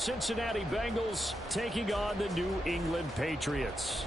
Cincinnati Bengals taking on the New England Patriots.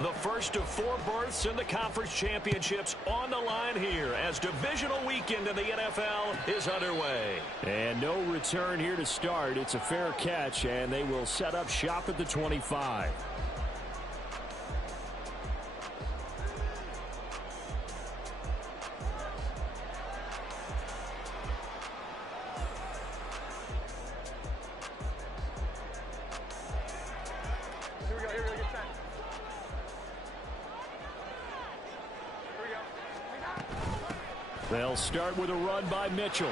The first of 4 berths in the conference championships on the line here as divisional weekend in the NFL is underway. And no return here to start. It's a fair catch, and they will set up shop at the 25. They'll start with a run by Mitchell.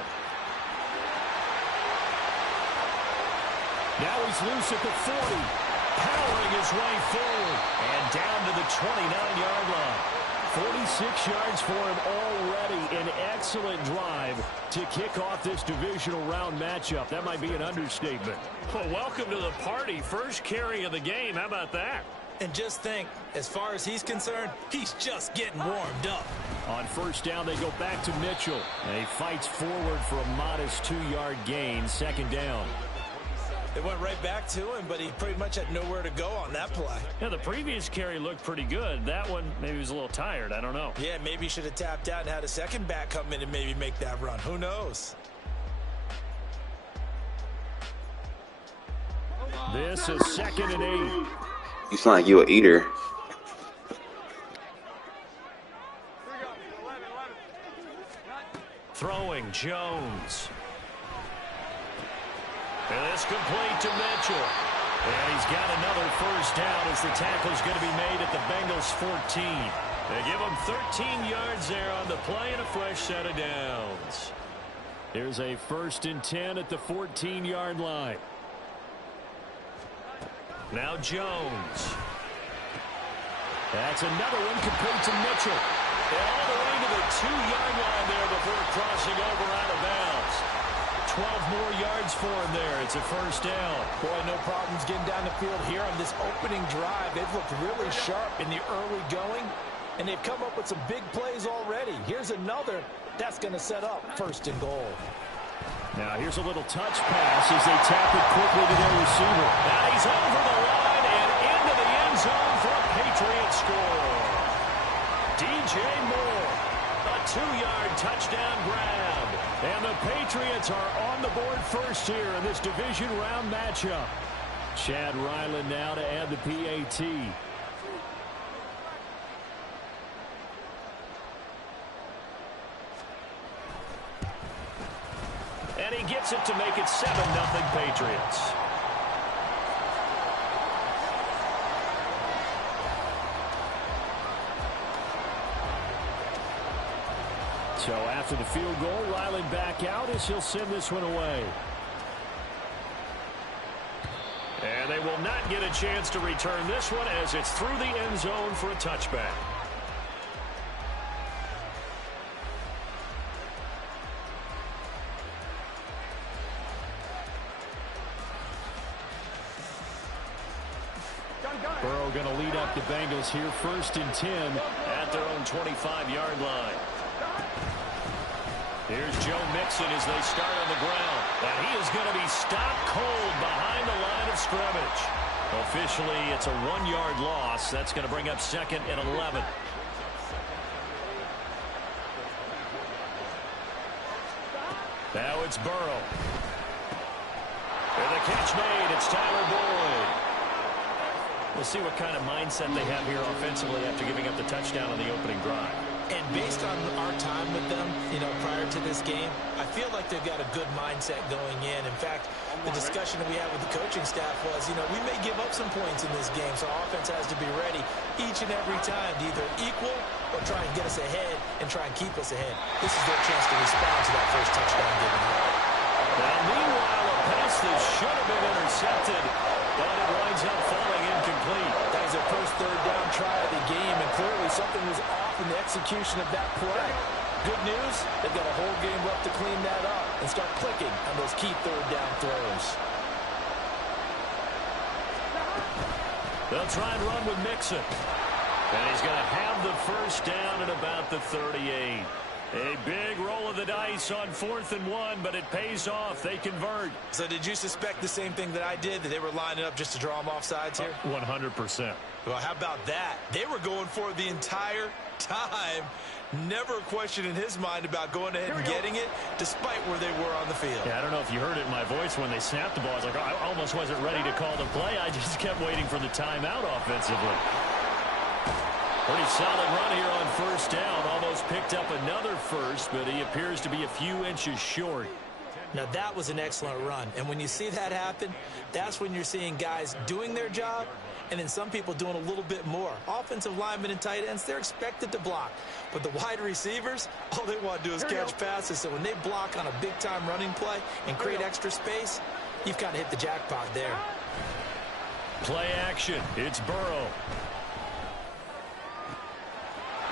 Now he's loose at the 40. Powering his way forward. And down to the 29-yard line. 46 yards for him already. An excellent drive to kick off this divisional round matchup. That might be an understatement. Well, welcome to the party. First carry of the game. How about that? And just think, as far as he's concerned, he's just getting warmed up. On first down, they go back to Mitchell. And he fights forward for a modest 2-yard gain, second down. It went right back to him, but he pretty much had nowhere to go on that play. Yeah, the previous carry looked pretty good. That one, maybe he was a little tired. I don't know. Yeah, maybe he should have tapped out and had a second back come in and maybe make that run. Who knows? This is 2nd and 8. You sound like you an eater. Throwing Jones. And this complete to Mitchell. And he's got another first down as the tackle's going to be made at the Bengals 14. They give him 13 yards there on the play and a fresh set of downs. Here's a 1st and 10 at the 14-yard line. Now Jones. That's another one complete to Mitchell. And all the way to the 2-yard line there before crossing over out of bounds. 12 more yards for him there. It's a first down. Boy, no problems getting down the field here on this opening drive. They've looked really sharp in the early going, and they've come up with some big plays already. Here's another. That's going to set up 1st and goal. Now here's a little touch pass as they tap it quickly to their receiver. Now he's over the line and into the end zone for a Patriot score. DJ Moore, a 2-yard touchdown grab. And the Patriots are on the board first here in this division round matchup. Chad Ryland now to add the PAT. And he gets it to make it 7-0 Patriots. So after the field goal, Ryland back out as he'll send this one away. And they will not get a chance to return this one as it's through the end zone for a touchback. Burrow going to lead up the Bengals here 1st and 10 at their own 25-yard line. Here's Joe Mixon as they start on the ground. And he is going to be stopped cold behind the line of scrimmage. Officially, it's a 1-yard loss. That's going to bring up 2nd and 11. Now it's Burrow. And the catch made. It's Tyler Boyd. We'll see what kind of mindset they have here offensively after giving up the touchdown on the opening drive. And based on our time with them, prior to this game, I feel like they've got a good mindset going in. In fact, the discussion that we had with the coaching staff was, we may give up some points in this game, so our offense has to be ready each and every time to either equal or try and get us ahead and try and keep us ahead. This is their chance to respond to that first touchdown given up. Now, meanwhile, a pass that should have been intercepted, but it winds up falling incomplete. That was their first 3rd down try of the game, and clearly something was off in the execution of that play. Good news, they've got a whole game left to clean that up and start clicking on those key third down throws. They'll try and run with Mixon. And he's going to have the first down at about the 38. A big roll of the dice on 4th and 1, but it pays off. They convert. So did you suspect the same thing that I did, that they were lining up just to draw them off sides here? 100%. Well, how about that? They were going for it the entire time. Never a question in his mind about going ahead and getting it, despite where they were on the field. Yeah, I don't know if you heard it in my voice when they snapped the ball. I was like, oh, I almost wasn't ready to call the play. I just kept waiting for the timeout offensively. Pretty solid run here on first down. Almost picked up another first, but he appears to be a few inches short. Now, that was an excellent run. And when you see that happen, that's when you're seeing guys doing their job and then some people doing a little bit more. Offensive linemen and tight ends, they're expected to block. But the wide receivers, all they want to do is catch passes. So when they block on a big-time running play and create extra space, you've kind of hit the jackpot there. Play action. It's Burrow.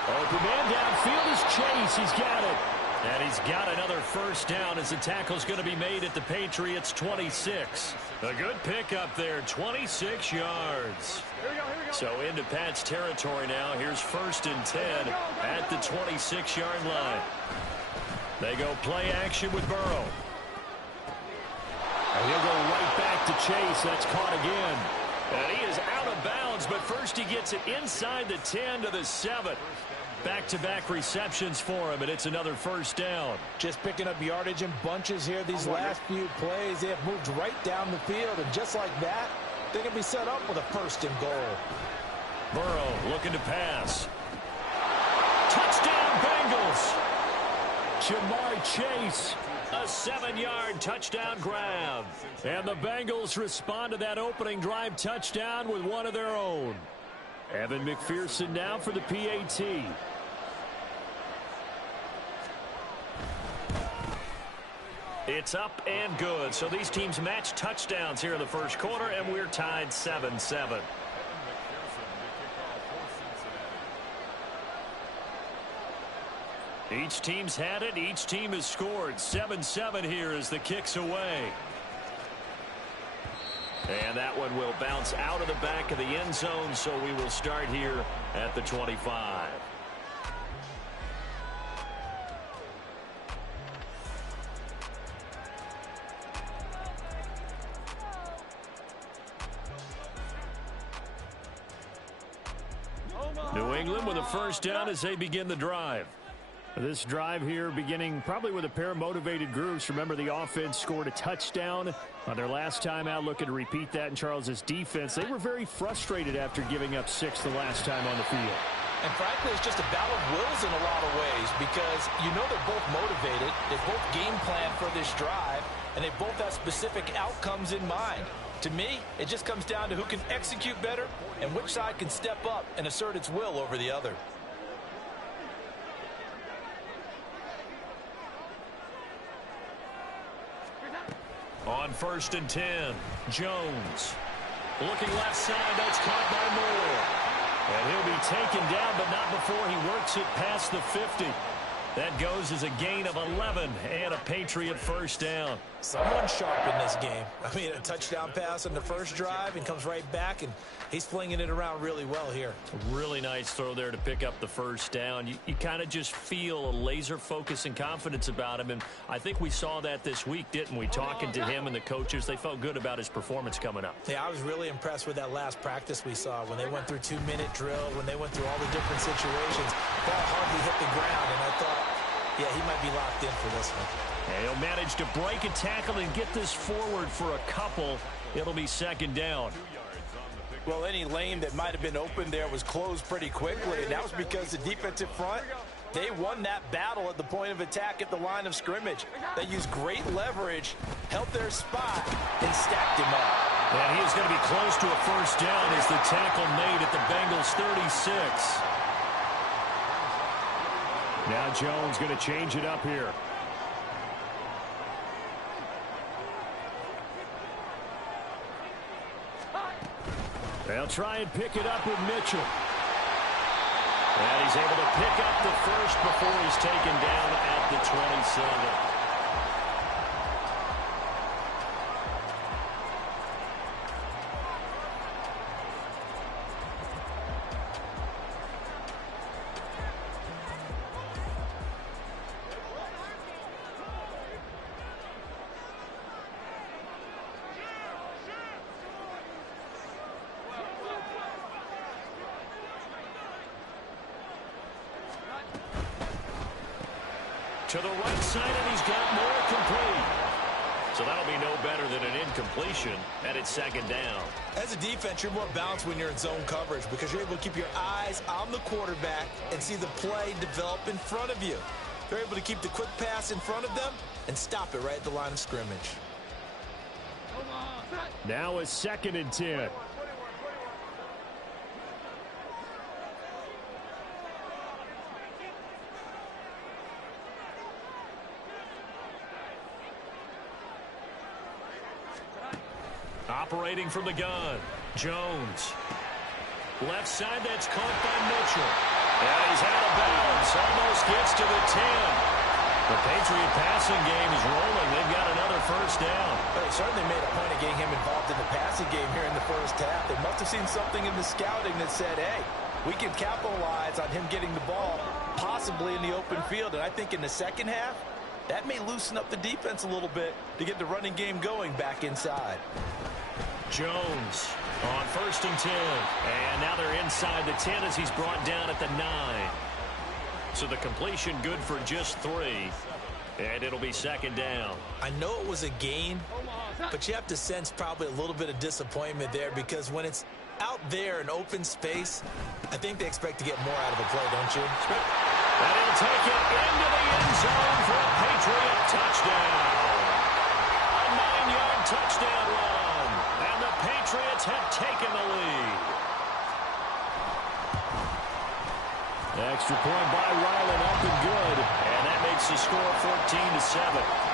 Open man downfield is Chase. He's got it. And he's got another first down as the tackle's going to be made at the Patriots' 26. A good pickup there, 26 yards. So into Pat's territory now. Here's 1st and 10 at the 26-yard line. They go play action with Burrow. And he'll go right back to Chase. That's caught again. And he is out of bounds, but first he gets it inside the 10 to the 7. Back-to-back receptions for him, and it's another first down. Just picking up yardage in bunches here. These last few plays, they have moved right down the field, and just like that, they're going to be set up with a 1st and goal. Burrow looking to pass. Touchdown, Bengals! Jamar Chase, a 7-yard touchdown grab. And the Bengals respond to that opening drive touchdown with one of their own. Evan McPherson now for the PAT. It's up and good. So these teams match touchdowns here in the first quarter, and we're tied 7-7. Each team's had it. Each team has scored. 7-7 here as the kick's away. And that one will bounce out of the back of the end zone, so we will start here at the 25. New England with a first down as they begin the drive. This drive here beginning probably with a pair of motivated groups. Remember, the offense scored a touchdown on their last time out, looking to repeat that in Charles's defense. They were very frustrated after giving up 6 the last time on the field. And frankly, it's just a battle of wills in a lot of ways because you know they're both motivated. They both game plan for this drive, and they both have specific outcomes in mind. To me, it just comes down to who can execute better and which side can step up and assert its will over the other. On 1st and 10, Jones. Looking left side, that's caught by Moore. And he'll be taken down, but not before he works it past the 50. That goes as a gain of 11 and a Patriot first down. Someone sharp in this game. I mean, a touchdown pass on the first drive and comes right back, and he's flinging it around really well here. A really nice throw there to pick up the first down. You kind of just feel a laser focus and confidence about him, and I think we saw that this week, didn't we? Talking to him and the coaches, they felt good about his performance coming up. Yeah, I was really impressed with that last practice we saw when they went through 2-minute drill, when they went through all the different situations. Ball hardly hit the ground, and I thought, yeah, he might be locked in for this one. And he'll manage to break a tackle and get this forward for a couple. It'll be 2nd down. Well, any lane that might have been open there was closed pretty quickly, and that was because the defensive front, they won that battle at the point of attack at the line of scrimmage. They used great leverage, held their spot, and stacked him up. And he is going to be close to a first down as the tackle made at the Bengals 36. Now Jones going to change it up here. They'll try and pick it up with Mitchell. And he's able to pick up the first before he's taken down at the 27. To the right side, and he's got more complete. So that'll be no better than an incompletion, and it's second down. As a defense, you're more balanced when you're in zone coverage because you're able to keep your eyes on the quarterback and see the play develop in front of you. They're able to keep the quick pass in front of them and stop it right at the line of scrimmage. Now a 2nd and 10. Operating from the gun, Jones. Left side, that's caught by Mitchell. And he's out of bounds, almost gets to the 10. The Patriot passing game is rolling. They've got another first down. Well, they certainly made a point of getting him involved in the passing game here in the first half. They must have seen something in the scouting that said, hey, we can capitalize on him getting the ball, possibly in the open field. And I think in the second half, that may loosen up the defense a little bit to get the running game going back inside. Jones on 1st and 10. And now they're inside the 10 as he's brought down at the 9. So the completion good for just 3. And it'll be second down. I know it was a gain, but you have to sense probably a little bit of disappointment there because when it's out there in open space, I think they expect to get more out of a play, don't you? And he'll take it into the end zone for a Patriot touchdown. A 9-yard touchdown run. And the Patriots have taken the lead. The extra point by Ryland up and good. And that makes the score 14-7.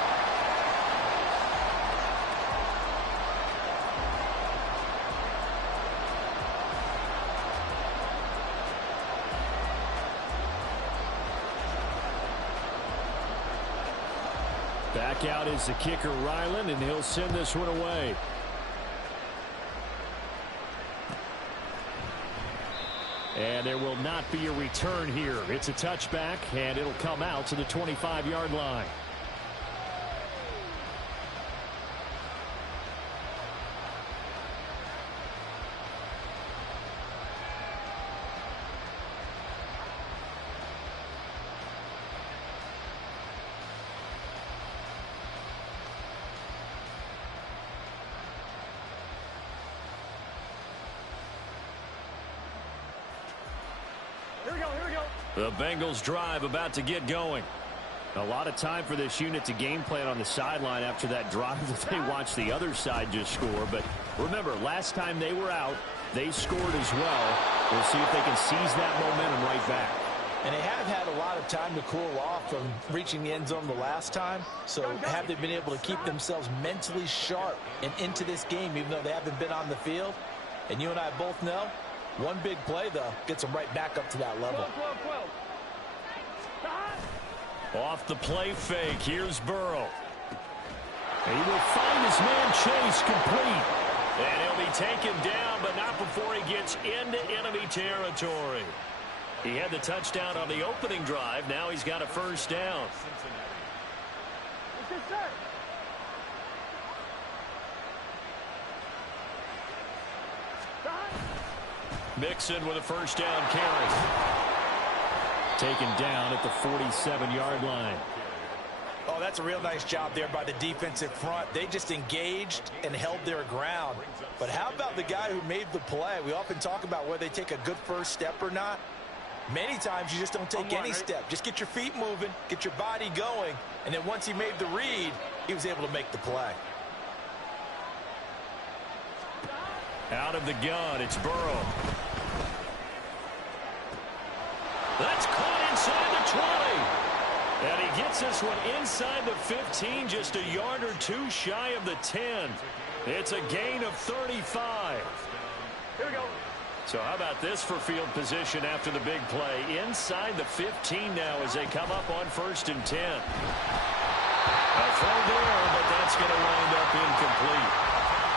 Back out is the kicker, Ryland, and he'll send this one away. And there will not be a return here. It's a touchback, and it'll come out to the 25-yard line. The Bengals drive about to get going. A lot of time for this unit to game plan on the sideline after that drive that they watched the other side just score. But remember, last time they were out, they scored as well. We'll see if they can seize that momentum right back. And they have had a lot of time to cool off from reaching the end zone the last time. So have they been able to keep themselves mentally sharp and into this game, even though they haven't been on the field? And you and I both know, one big play, though, gets them right back up to that level. Off the play fake, here's Burrow. He will find his man Chase complete. And he'll be taken down, but not before he gets into enemy territory. He had the touchdown on the opening drive. Now he's got a first down. Mixon with a first down carry. Taken down at the 47-yard line. Oh, that's a real nice job there by the defensive front. They just engaged and held their ground. But how about the guy who made the play? We often talk about whether they take a good first step or not. Many times you just don't take any step. Just get your feet moving, get your body going, and then once he made the read, he was able to make the play. Out of the gun, it's Burrow. That's caught inside the 20. And he gets this one inside the 15, just a yard or two shy of the 10. It's a gain of 35. Here we go. So how about this for field position after the big play? Inside the 15 now as they come up on 1st and 10. A throw there, but that's going to wind up incomplete.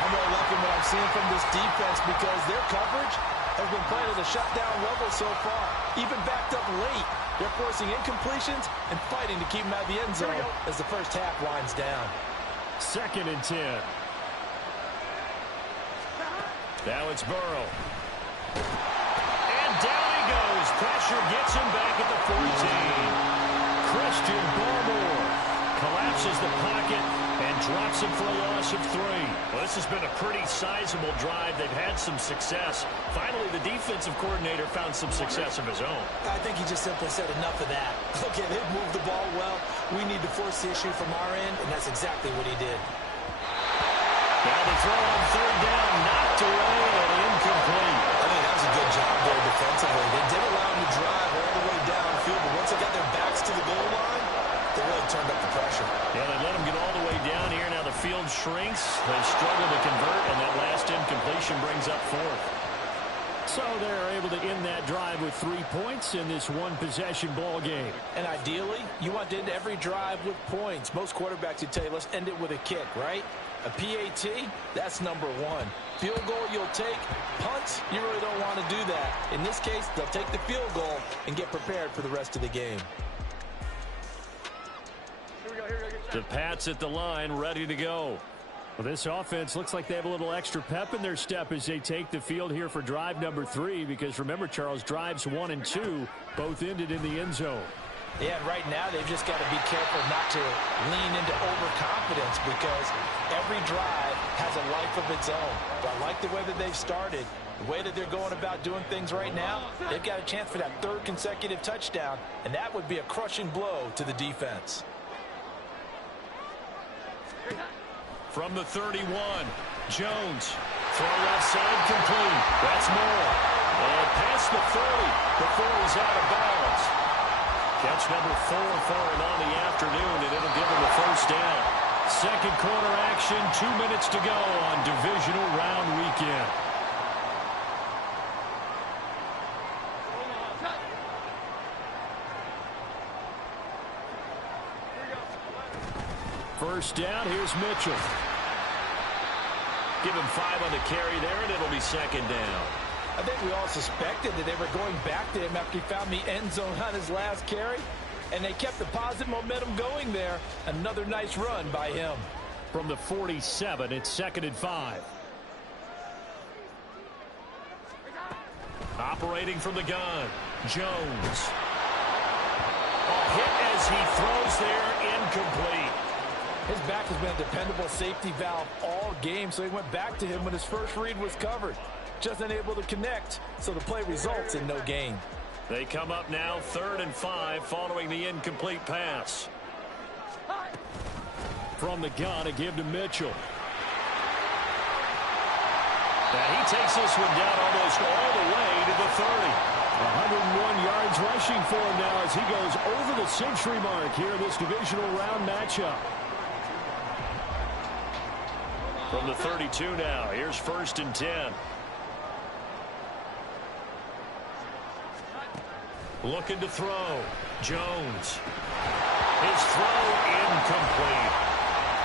I'm really liking what I'm seeing from this defense because their coverage has been playing at a shutdown level so far. Even backed up late, they're forcing incompletions and fighting to keep them out of the end zone as the first half winds down. 2nd and 10. Now it's Burrow. And down he goes. Pressure gets him back at the 14. Christian Barmore collapses the pocket and drops him for a loss of 3. Well, this has been a pretty sizable drive. They've had some success. Finally, the defensive coordinator found some success of his own. I think he just simply said enough of that. Okay, they've moved the ball well. We need to force the issue from our end, and that's exactly what he did. Now the throw on 3rd down, knocked away and incomplete. I think that was a good job there defensively. They did allow him to drive all the way downfield, but once they got their backs to the goal line, they really turned up the pressure. Yeah, they let him get all the way down here. Now the field shrinks. They struggle to convert, and that last incompletion brings up 4th. So they're able to end that drive with 3 points in this one-possession ball game. And ideally, you want to end every drive with points. Most quarterbacks would tell you, let's end it with a kick, right? A PAT, that's number 1. Field goal you'll take. Punts, you really don't want to do that. In this case, they'll take the field goal and get prepared for the rest of the game. The Pats at the line, ready to go. Well, this offense looks like they have a little extra pep in their step as they take the field here for drive number 3. Because remember, Charles, drives 1 and 2 both ended in the end zone. Yeah, and right now they've just got to be careful not to lean into overconfidence because every drive has a life of its own. But I like the way that they've started, the way that they're going about doing things right now. They've got a chance for that 3rd consecutive touchdown, and that would be a crushing blow to the defense. From the 31, Jones. Throw left side complete. That's more. And past the 30 before he's out of bounds. Catch number 4 for him on the afternoon, and it'll give him a 1st down. 2nd quarter action, 2 minutes to go on divisional round weekend. First down, here's Mitchell. Give him 5 on the carry there, and it'll be 2nd down. I think we all suspected that they were going back to him after he found the end zone on his last carry, and they kept the positive momentum going there. Another nice run by him. From the 47, it's 2nd and 5. Operating from the gun, Jones. A hit as he throws there, incomplete. His back has been a dependable safety valve all game, so he went back to him when his first read was covered. Just unable to connect, so the play results in no gain. They come up now 3rd and 5 following the incomplete pass. From the gun, a give to Mitchell. Now he takes this one down almost all the way to the 30. 101 yards rushing for him now as he goes over the century mark here in this divisional round matchup. From the 32 now, here's 1st and 10. Looking to throw. Jones. His throw incomplete.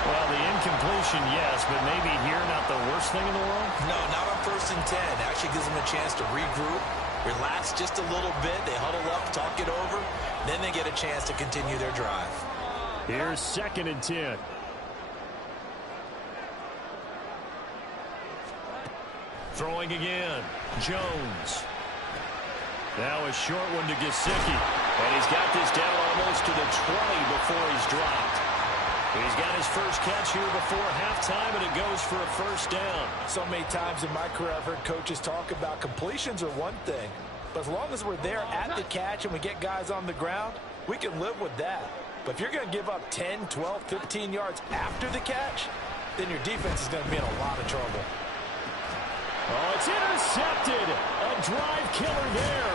Well, the incompletion, yes, but maybe here not the worst thing in the world? No, not on 1st and 10. Actually gives them a chance to regroup, relax just a little bit. They huddle up, talk it over. Then they get a chance to continue their drive. Here's 2nd and 10. Throwing again. Jones. Now a short one to Gesicki. And he's got this down almost to the 20 before he's dropped. He's got his first catch here before halftime, and it goes for a 1st down. So many times in my career, I've heard coaches talk about completions are one thing. But as long as we're there at the catch and we get guys on the ground, we can live with that. But if you're going to give up 10, 12, 15 yards after the catch, then your defense is going to be in a lot of trouble. Oh, it's intercepted. A drive killer there.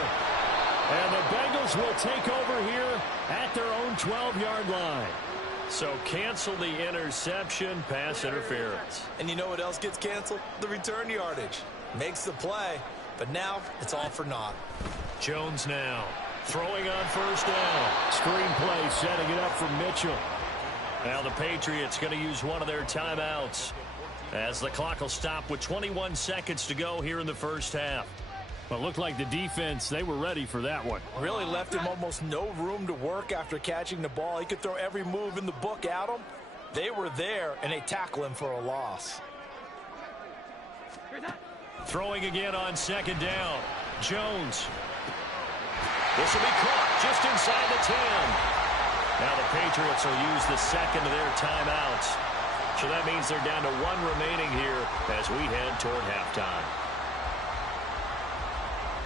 And the Bengals will take over here at their own 12-yard line. So cancel the interception, pass interference. And you know what else gets canceled? The return yardage. Makes the play, But now it's all for naught. Jones now throwing on first down. Screen play setting it up for Mitchell. Now the Patriots going to use one of their timeouts as the clock will stop with 21 seconds to go here in the first half. Well, it looked like the defense, they were ready for that one. Really left him almost no room to work after catching the ball. He could throw every move in the book at him. They were there, and they tackle him for a loss. Throwing again on second down. Jones. This will be caught just inside the 10. Now the Patriots will use the second of their timeouts. So that means they're down to one remaining here as we head toward halftime.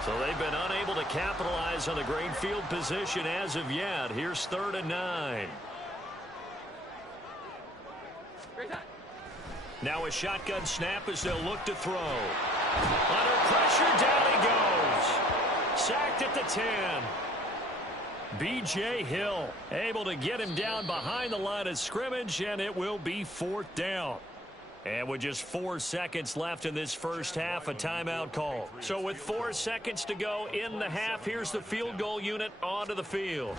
So they've been unable to capitalize on the great field position as of yet. Here's 3rd and 9. Now a shotgun snap as they'll look to throw. Under pressure, down he goes. Sacked at the 10. B.J. Hill able to get him down behind the line of scrimmage, and it will be 4th down. And with just 4 seconds left in this first half, a timeout call. So with 4 seconds to go in the half, here's the field goal unit onto the field.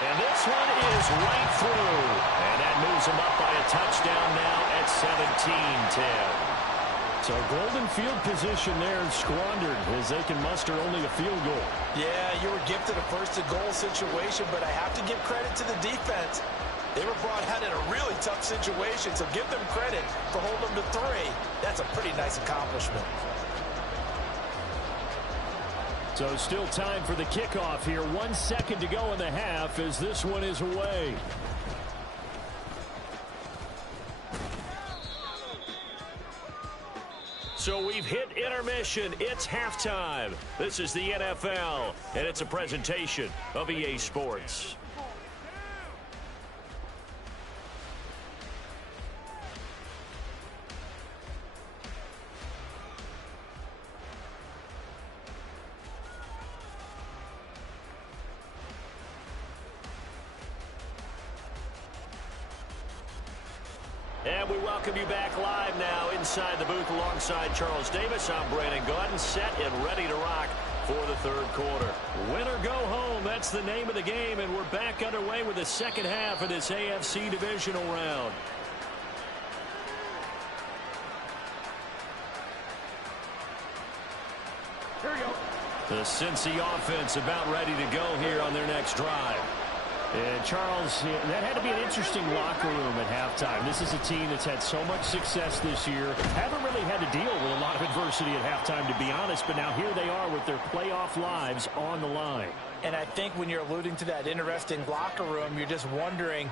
And this one is right through. And that moves them up by a touchdown now at 17-10. So golden field position there squandered as they can muster only a field goal. Yeah, you were gifted a first-to-goal situation, but I have to give credit to the defense. They were brought out in a really tough situation, so give them credit for holding them to 3. That's a pretty nice accomplishment. So still time for the kickoff here. 1 second to go in the half as this one is away. So we've hit intermission. It's halftime. This is the NFL, and it's a presentation of EA Sports. And we welcome you back live now inside the booth alongside Charles Davis. I'm Brandon Gaudin, set and ready to rock for the 3rd quarter. Win or go home, that's the name of the game, and we're back underway with the second half of this AFC divisional round. Here we go. The Cincy offense about ready to go here on their next drive. And Charles, that had to be an interesting locker room at halftime. This is a team that's had so much success this year. Haven't really had to deal with a lot of adversity at halftime, to be honest. But now here they are with their playoff lives on the line. And I think when you're alluding to that interesting locker room, you're just wondering,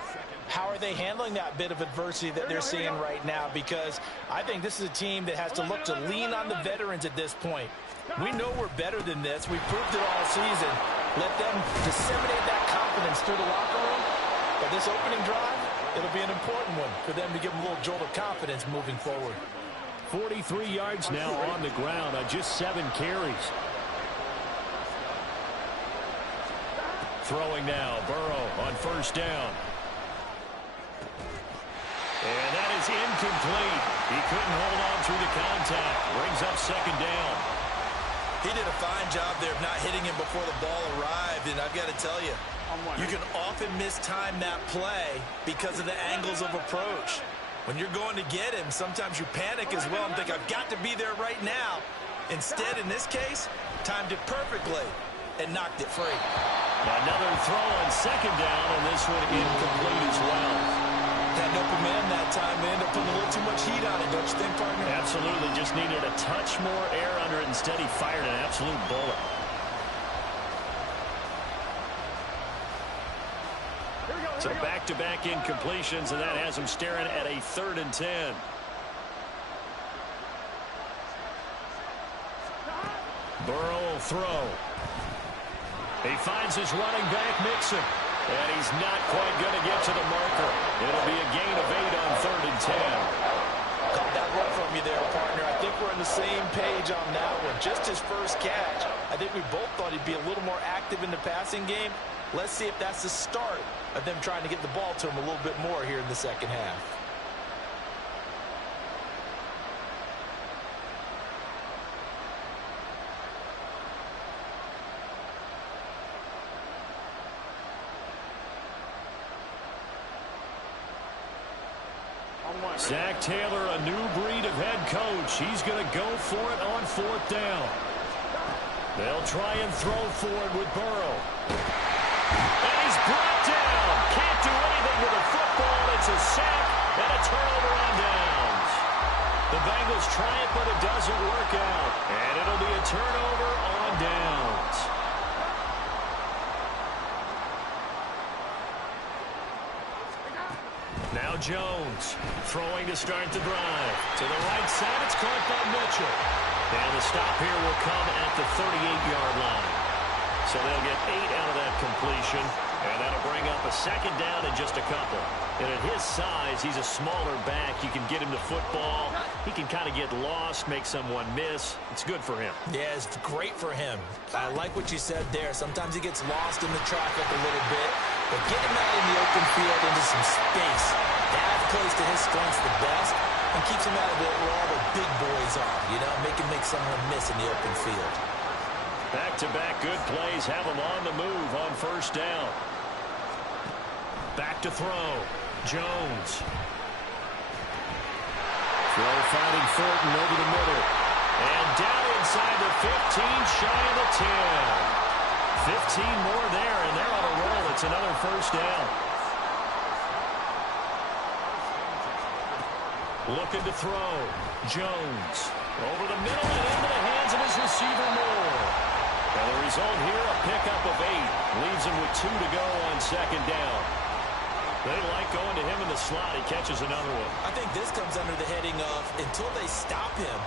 how are they handling that bit of adversity that they're seeing right now? Because I think this is a team that has to look to lean on the veterans at this point. We know we're better than this. We proved it all season. Let them disseminate that confidence through the locker room. But this opening drive, it'll be an important one for them to give them a little jolt of confidence moving forward. 43 yards now on the ground on just 7 carries. Throwing now, Burrow on first down. And that is incomplete. He couldn't hold on through the contact. Brings up second down. He did a fine job there of not hitting him before the ball arrived, and I've got to tell you, you can often mistime that play because of the angles of approach. When you're going to get him, sometimes you panic as well and think, I've got to be there right now. Instead, in this case, timed it perfectly and knocked it free. Another throw on second down, and this one incomplete as well. Had an open man that time. They ended up putting a little too much heat on it, don't you think, partner? Absolutely. Just needed a touch more air under it. Instead, he fired an absolute bullet. So back-to-back incompletions, and that has him staring at a 3rd and 10. Burrow will throw. He finds his running back, Mixon. And he's not quite going to get to the marker. It'll be a gain of 8 on 3rd and 10. Caught that run from you there, partner. I think we're on the same page on that one. Just his first catch. I think we both thought he'd be a little more active in the passing game. Let's see if that's the start of them trying to get the ball to him a little bit more here in the second half. Zach Taylor, a new breed of head coach. He's going to go for it on 4th down. They'll try and throw for it with Burrow. And he's brought down. Can't do anything with the football. It's a sack and a turnover on downs. The Bengals try it, but it doesn't work out. And it'll be a turnover on downs. Now Jones throwing to start the drive. To the right side, it's caught by Mitchell. And the stop here will come at the 38-yard line. So they'll get 8 out of that completion. And that'll bring up a 2nd down in just a couple. And at his size, he's a smaller back. You can get him the football. He can kind of get lost, make someone miss. It's good for him. Yeah, it's great for him. I like what you said there. Sometimes he gets lost in the traffic a little bit. But get him out in the open field into some space. That plays to his strengths the best and keeps him out of it where all the big boys are. You know, make him make someone miss in the open field. Back-to-back good plays have him on the move on 1st down. Back to throw. Jones. Throw finding Thornton over the middle. And down inside the 15, shy of the 10. 15 more there, and they're on a roll. It's another 1st down. Looking to throw. Jones. Over the middle and into the hands of his receiver Moore. And the result here, a pickup of 8. Leaves him with 2 to go on 2nd down. They like going to him in the slot. He catches another one. I think this comes under the heading of until they stop him,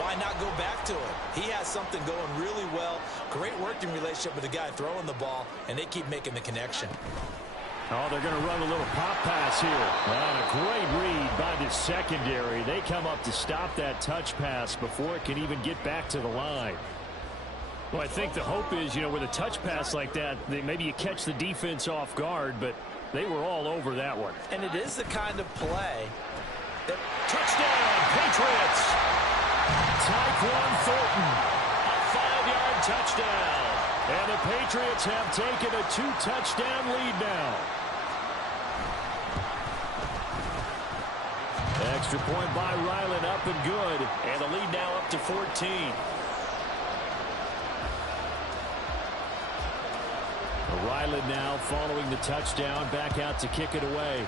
why not go back to him? He has something going really well. Great working relationship with the guy throwing the ball, and they keep making the connection. Oh, they're going to run a little pop pass here. And a great read by the secondary. They come up to stop that touch pass before it can even get back to the line. Well, I think the hope is, you know, with a touch pass like that, maybe you catch the defense off guard, but they were all over that one. And it is the kind of play that... Touchdown, Patriots! Tyquan Thornton, a 5-yard touchdown. And the Patriots have taken a 2-touchdown lead now. Extra point by Ryland, up and good. And the lead now up to 14. Ryland now following the touchdown, back out to kick it away.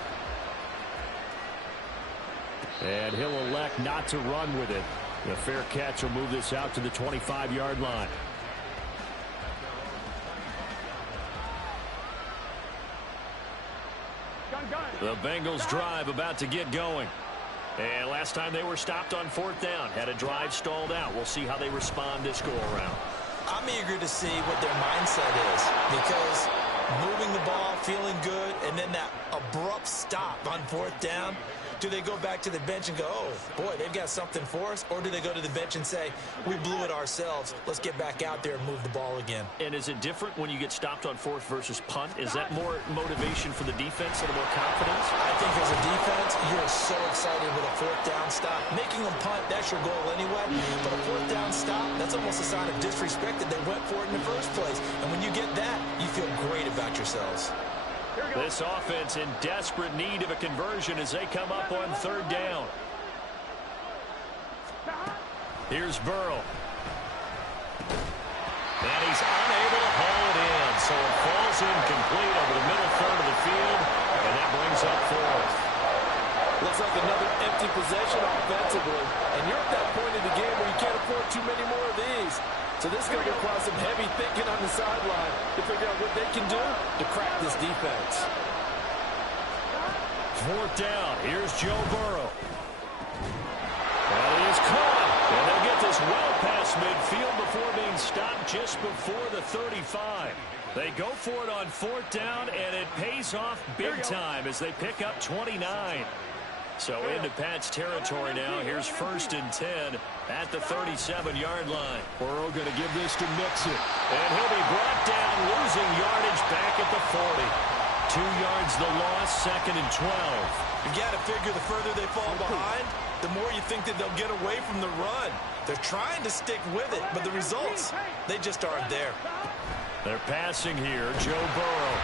And he'll elect not to run with it. The fair catch will move this out to the 25-yard line. The Bengals drive about to get going. And last time they were stopped on 4th down, had a drive stalled out. We'll see how they respond this go-around. I'm eager to see what their mindset is, because moving the ball, feeling good, and then that abrupt stop on 4th down, do they go back to the bench and go, oh, boy, they've got something for us? Or do they go to the bench and say, we blew it ourselves, let's get back out there and move the ball again? And is it different when you get stopped on 4th versus punt? Is that more motivation for the defense, a little more confidence? I think as a defense, you're so excited with a 4th down stop. Making them punt, that's your goal anyway. But a 4th down stop, that's almost a sign of disrespect that they went for it in the first place. And when you get that, you feel great about yourselves. This offense in desperate need of a conversion as they come up on 3rd down. Here's Burrow. And he's unable to haul it in, so it falls incomplete over the middle third of the field, and that brings up 4th. Looks like another empty possession offensively, and you're at that point in the game where you can't afford too many more of these. So this is going to require some heavy thinking on the sideline to figure out what they can do to crack this defense. 4th down. Here's Joe Burrow. And he is caught. And they'll get this well past midfield before being stopped just before the 35. They go for it on 4th down, and it pays off big time as they pick up 29. So into Pat's territory now. Here's 1st and 10 at the 37-yard line. Burrow going to give this to Mixon. And he'll be brought down, losing yardage back at the 40. 2 yards the loss, 2nd and 12. You got to figure the further they fall behind, the more you think that they'll get away from the run. They're trying to stick with it, but the results, they just aren't there. They're passing here. Joe Burrow.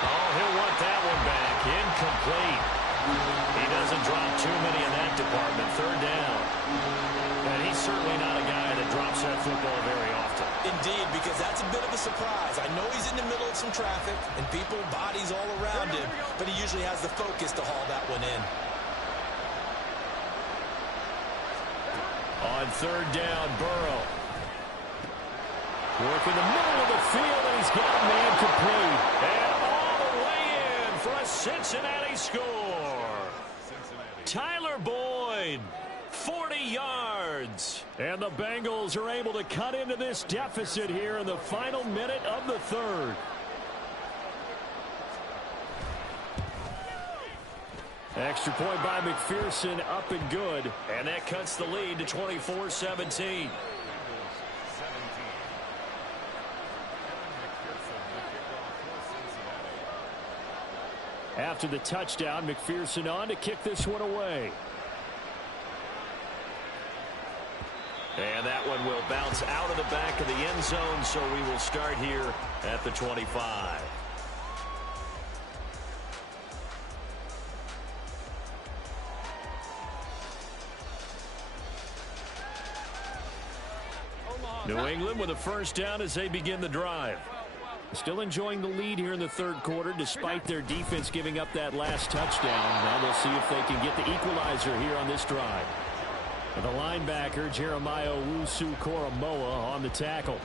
Oh, he'll want that one back. Incomplete. He doesn't drop too many in that department. Third down. And he's certainly not a guy that drops that football very often. Indeed, because that's a bit of a surprise. I know he's in the middle of some traffic and people, bodies all around him, but he usually has the focus to haul that one in. On third down, Burrow. Working the middle of the field, and he's got a man complete. And all the way in for a Cincinnati score. Tyler Boyd, 40 yards. And the Bengals are able to cut into this deficit here in the final minute of the third. Extra point by McPherson, up and good. And that cuts the lead to 24-17. After the touchdown, McPherson on to kick this one away. And that one will bounce out of the back of the end zone, so we will start here at the 25. New England with a first down as they begin the drive. Still enjoying the lead here in the third quarter despite their defense giving up that last touchdown. Now they'll see if they can get the equalizer here on this drive. The linebacker, Jeremiah Owusu-Koramoah, on the tackle.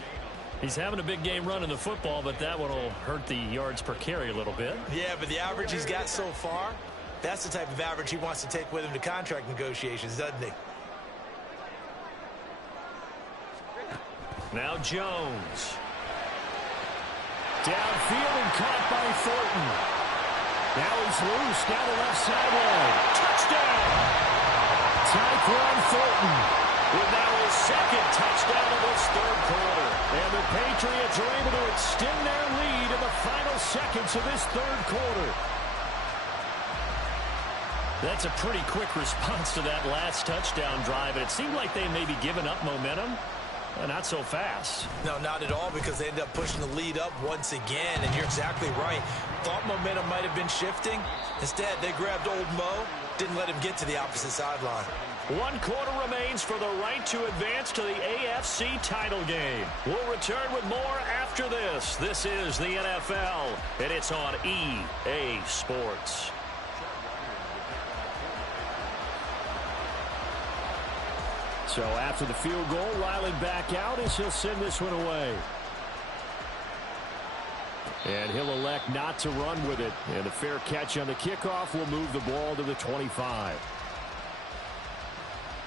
He's having a big game running the football, but that one will hurt the yards per carry a little bit. Yeah, but the average he's got so far, that's the type of average he wants to take with him to contract negotiations, doesn't he? Now Jones. Downfield and caught by Thornton. Now he's loose down the left sideline. Touchdown! Tyquan Thornton with now his second touchdown of this third quarter. And the Patriots are able to extend their lead in the final seconds of this third quarter. That's a pretty quick response to that last touchdown drive. And it seemed like they may be giving up momentum. Not so fast. No, not at all, because they end up pushing the lead up once again, and you're exactly right. Thought momentum might have been shifting. Instead, they grabbed old Mo, didn't let him get to the opposite sideline. 1 quarter remains for the right to advance to the AFC title game. We'll return with more after this. This is the NFL, and it's on EA Sports. So after the field goal, Riley back out as he'll send this one away. And he'll elect not to run with it. And a fair catch on the kickoff will move the ball to the 25.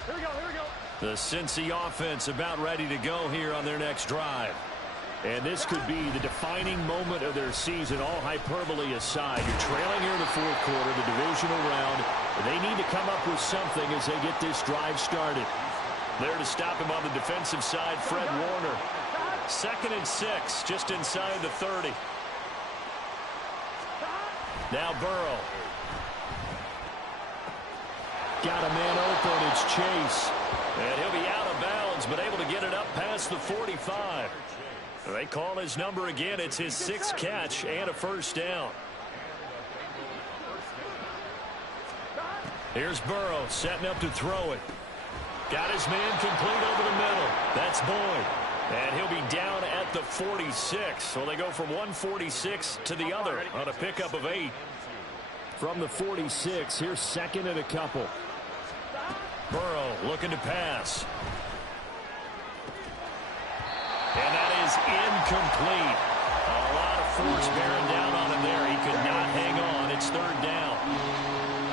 Here we go, here we go. The Cincy offense about ready to go here on their next drive. And this could be the defining moment of their season, all hyperbole aside. You're trailing here in the fourth quarter, the divisional round. They need to come up with something as they get this drive started. There to stop him on the defensive side, Fred Warner. 2nd and 6, just inside the 30. Now Burrow. Got a man open, it's Chase. And he'll be out of bounds, but able to get it up past the 45. They call his number again. It's his 6th catch and a first down. Here's Burrow setting up to throw it. Got his man complete over the middle. That's Boyd. And he'll be down at the 46. So they go from 146 to the other on a pickup of 8. From the 46, here's 2nd and a couple. Burrow looking to pass. And that is incomplete. A lot of force bearing down on him there. He could not hang on. It's 3rd down.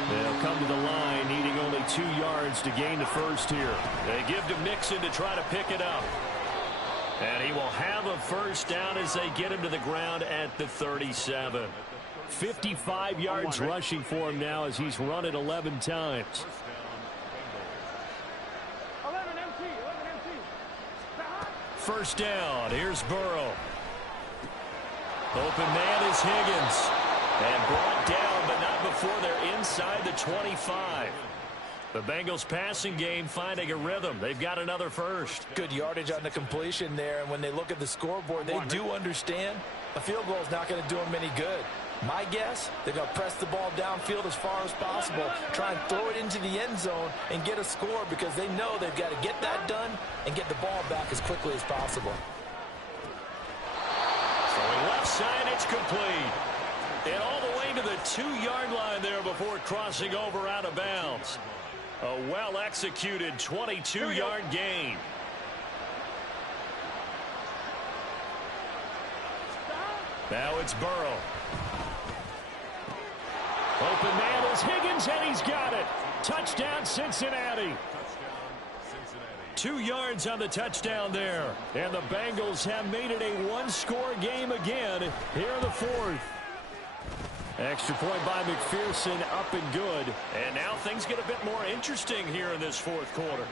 They'll come to the line, needing only 2 yards to gain the first here. They give to Mixon to try to pick it up. And he will have a first down as they get him to the ground at the 37. 55 yards rushing for him now as he's run it 11 times. 11 empty. First down. Here's Burrow. Open man is Higgins. And brought down, but not before they're inside the 25. The Bengals passing game finding a rhythm. They've got another first. Good yardage on the completion there, and when they look at the scoreboard, they do understand a field goal is not going to do them any good. My guess, they're going to press the ball downfield as far as possible, try and throw it into the end zone and get a score because they know they've got to get that done and get the ball back as quickly as possible. Throwing left side, it's complete. And all the way to the 2-yard line there before crossing over out of bounds. A well-executed 22-yard gain. Now it's Burrow. Open man is Higgins, and he's got it. Touchdown, Cincinnati. 2 yards on the touchdown there. And the Bengals have made it a one-score game again here in the fourth. Extra point by McPherson, up and good. And now things get a bit more interesting here in this fourth quarter.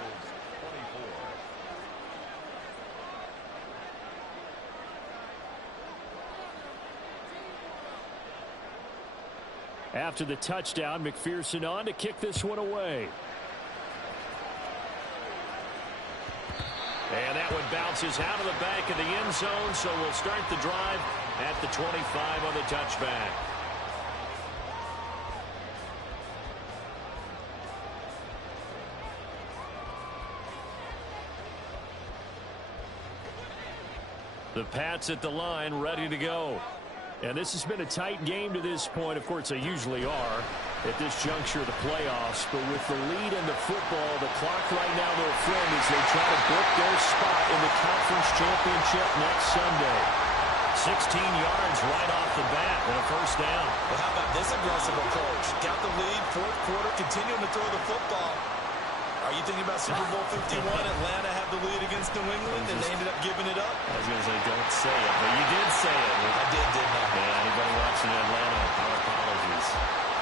After the touchdown, McPherson on to kick this one away. And that one bounces out of the back of the end zone, so we'll start the drive at the 25 on the touchback. The Pats at the line, ready to go. And this has been a tight game to this point. Of course, they usually are at this juncture of the playoffs. But with the lead in the football, the clock right now, their friend, as they try to book their spot in the conference championship next Sunday. 16 yards right off the bat and a first down. Well, how about this aggressive approach? Got the lead, fourth quarter, continuing to throw the football. Are you thinking about Super Bowl 51? Atlanta had the lead against New England, and they ended up giving it up? I was going to say, don't say it, but you did say it. I did, didn't I? Yeah, anybody watching Atlanta, our apologies.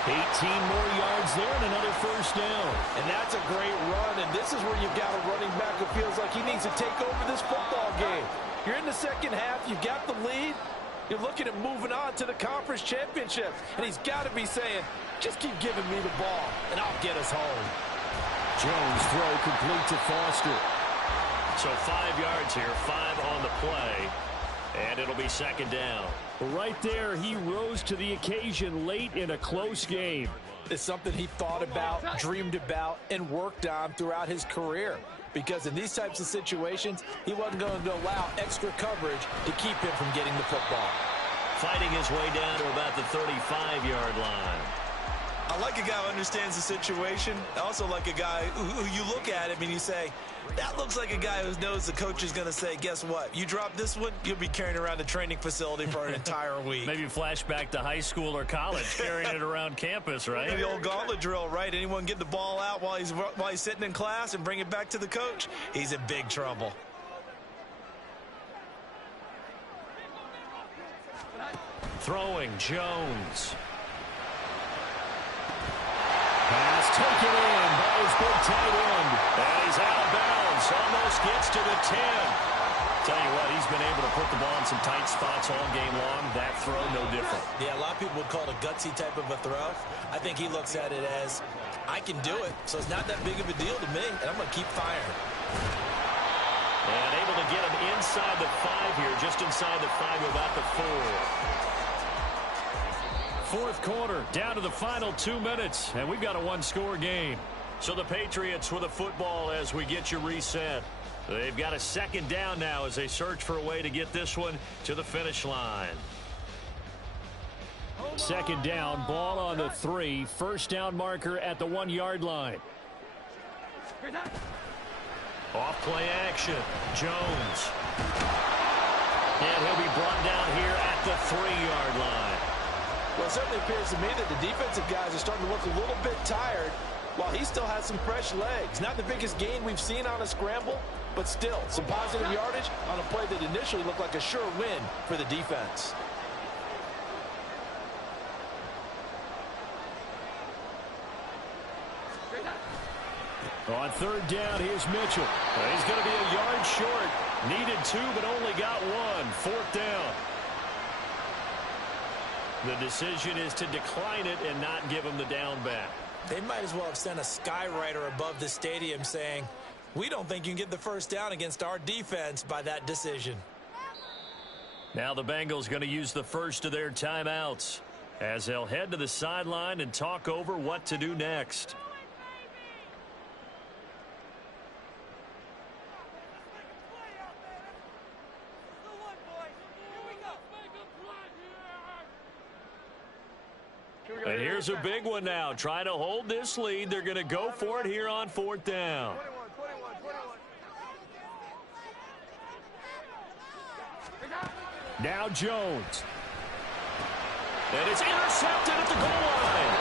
18 more yards there and another first down. And that's a great run, and this is where you've got a running back who feels like he needs to take over this football game. You're in the second half, you've got the lead, you're looking at moving on to the conference championship, and he's got to be saying, just keep giving me the ball, and I'll get us home. Jones throw complete to Foster. So 5 yards here, 5 on the play, and it'll be second down. Right there, he rose to the occasion late in a close game. It's something he thought about, dreamed about, and worked on throughout his career. Because in these types of situations, he wasn't going to allow extra coverage to keep him from getting the football. Fighting his way down to about the 35-yard line. I like a guy who understands the situation. I also like a guy who you look at him and you say, that looks like a guy who knows the coach is going to say, guess what? You drop this one, you'll be carrying around the training facility for an entire week. Maybe flashback to high school or college, carrying it around campus, right? The old gauntlet drill, right? Anyone get the ball out while he's sitting in class and bring it back to the coach, he's in big trouble. Throwing, Jones. Pass taken in by his big tight end. And he's out of bounds. Almost gets to the 10. Tell you what, he's been able to put the ball in some tight spots all game long. That throw, no different. Yeah, a lot of people would call it a gutsy type of a throw. I think he looks at it as, I can do it, so it's not that big of a deal to me, and I'm going to keep firing. And able to get him inside the 5 here, just inside the 5, about the 4. Fourth quarter, down to the final 2 minutes, and we've got a one-score game. So the Patriots with the football as we get you reset. They've got a second down now as they search for a way to get this one to the finish line. Second down, ball on the 3. First down marker at the 1-yard line. Off play action, Jones. And he'll be brought down here at the 3-yard line. Well, it certainly appears to me that the defensive guys are starting to look a little bit tired while he still has some fresh legs. Not the biggest gain we've seen on a scramble, but still some positive yardage on a play that initially looked like a sure win for the defense. On third down, here's Mitchell. He's going to be a yard short. Needed 2, but only got 1. Fourth down. The decision is to decline it and not give him the down back. They might as well have sent a skywriter above the stadium saying, we don't think you can get the first down against our defense by that decision. Now the Bengals going to use the first of their timeouts as they'll head to the sideline and talk over what to do next. And here's a big one now. Trying to hold this lead. They're going to go for it here on 4th down. Now Jones. And it's intercepted at the goal line.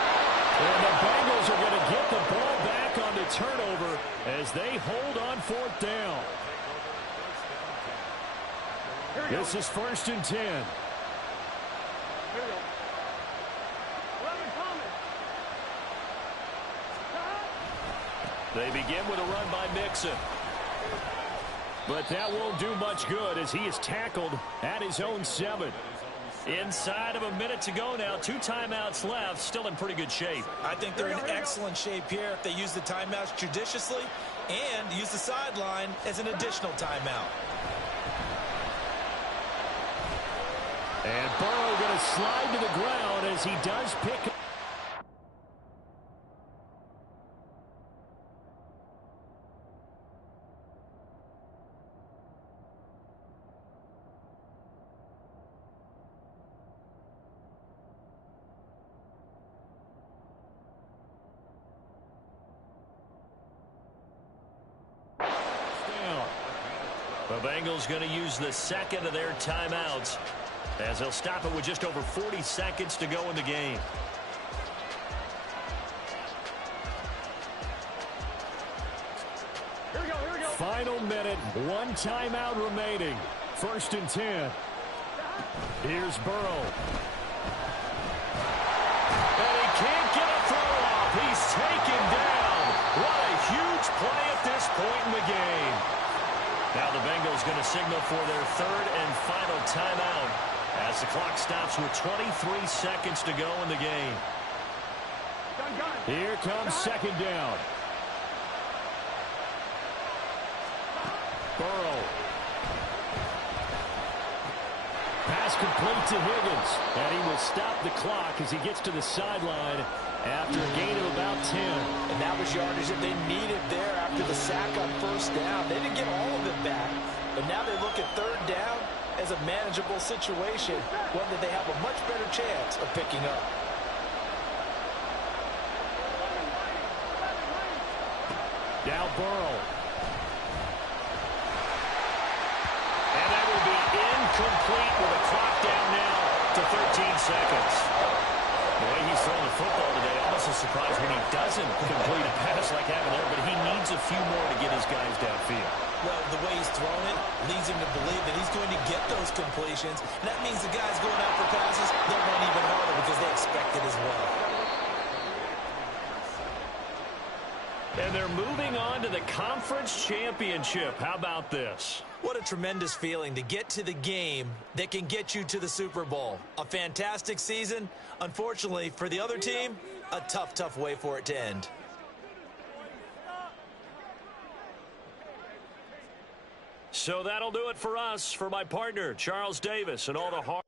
And the Bengals are going to get the ball back on the turnover as they hold on 4th down. This is 1st and 10. Here we go. 11 coming. They begin with a run by Mixon. But that won't do much good as he is tackled at his own 7. Inside of a minute to go now. 2 timeouts left. Still in pretty good shape. I think they're in excellent shape here if they use the timeouts judiciously and use the sideline as an additional timeout. And Burrow going to slide to the ground as he does pick up. The Bengals going to use the second of their timeouts as they'll stop it with just over 40 seconds to go in the game. Here we go, here we go. Final minute, 1 timeout remaining. 1st and 10. Here's Burrow. And he can't get a throw off. He's taken down. What a huge play at this point in the game. Now the Bengals going to signal for their 3rd and final timeout as the clock stops with 23 seconds to go in the game. Here comes 2nd down. Burrow. Pass complete to Higgins. And he will stop the clock as he gets to the sideline after a gain of about 10. And that was yardage that they needed there after the sack on 1st down. They didn't get all of it back, but now they look at 3rd down as a manageable situation, one that they have a much better chance of picking up. Now Burrow. And that will be incomplete with a clock down now to 13 seconds. The way he's throwing the football today, almost a surprise when he doesn't complete a pass like having there, but he needs a few more to get his guys downfield. Well, the way he's throwing it leads him to believe that he's going to get those completions. And that means the guys going out for passes, they'll run even harder because they expect it as well. And they're moving on to the conference championship. How about this? What a tremendous feeling to get to the game that can get you to the Super Bowl. A fantastic season. Unfortunately, for the other team, a tough, tough way for it to end. So that'll do it for us. For my partner, Charles Davis, and all the hard